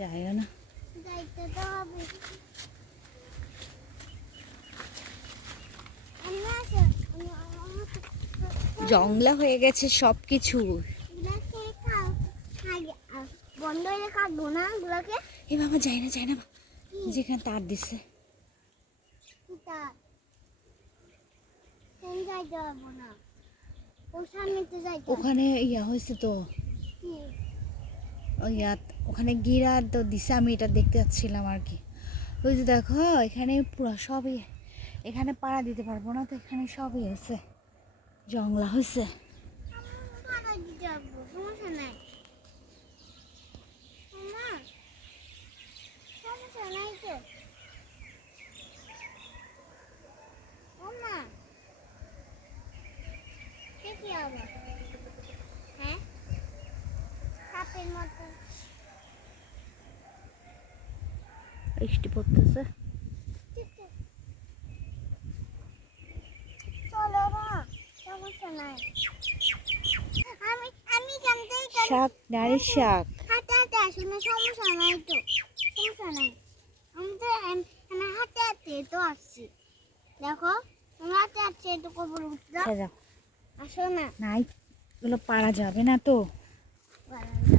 যাইও না। যাইতে তো হবে। আমি আসো, জংলা হয়ে গেছে সবকিছু। গুলাকে খাও, বন্ধ হয়ে কাটবো না গুলাকে। এ বাবা যাই না যাই না, যেখানে তার দিছে যাইতে পারবো না, ওর সামনে তো যাইতে ওখানে ইয়া হয়েছে তো, হবে। ইয়া ওখানে গিরা তো দিছে, আমি এটা দেখতে যাচ্ছিলাম আর কি। ওই যে দেখো এখানে পুরো সবই, এখানে পাড়া দিতে পারবো না তো, এখানে সবই হয়েছে, জংলা হয়েছে। পাড়া দিতে পারবো, সমস্যা নাই। মা, সমস্যা নাই তো। ও মা, কি আবার? হ্যাঁ, সাপের মতো। বৃষ্টি পড়তেছে। চলো মা, সমস্যা নাই। আমি আমি জানতেই শাক, নারী শাক। হাতে হাতে আসো না, সমস্যা নাই তো, সমস্যা নাই। আমি তো হাতে হাতে তো আসছি, দেখো আমি হাতে হাতে তো কবর উঠতে। আসো না। নাই, এগুলো পারা যাবে না তো।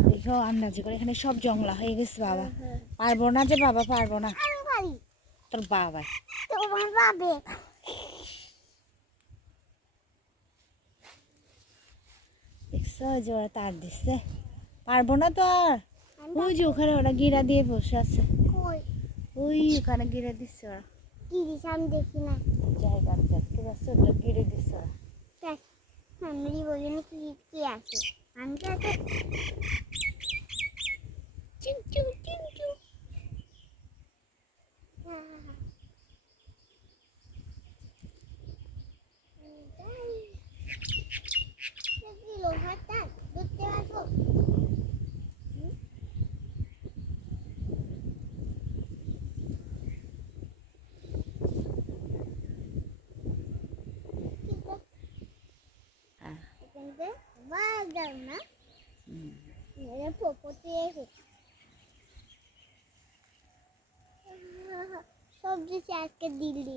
দেখো আন্দাজি করে এখানে সব জংলা হয়ে গেছে বাবা। পারবো না যে বাবা, পারবো না। আমি পারি। তোর বাবা, তোমার পাবে। দেখছো যে ওরা তার দিচ্ছে, পারবো না তো আর। ওই যে ওখানে ওরা গিরা দিয়ে বসে আছে, কই ওই ওখানে গিরে দিচ্ছে ওরা। কি দিস আমি দেখি না। জায়গা দেখতে পাচ্ছ, ওটা গিরে দিচ্ছে ওরা। দেখ, আমি বলি না কি কি আছে। আমি তো এত চুপ চুপ চুপ চুপ। লোহাটা ধরতে আসো। হ্যাঁ। এখানে বাগান না, মেরে পোপোতে সব দিচ্ছে আজকে দিল্লি।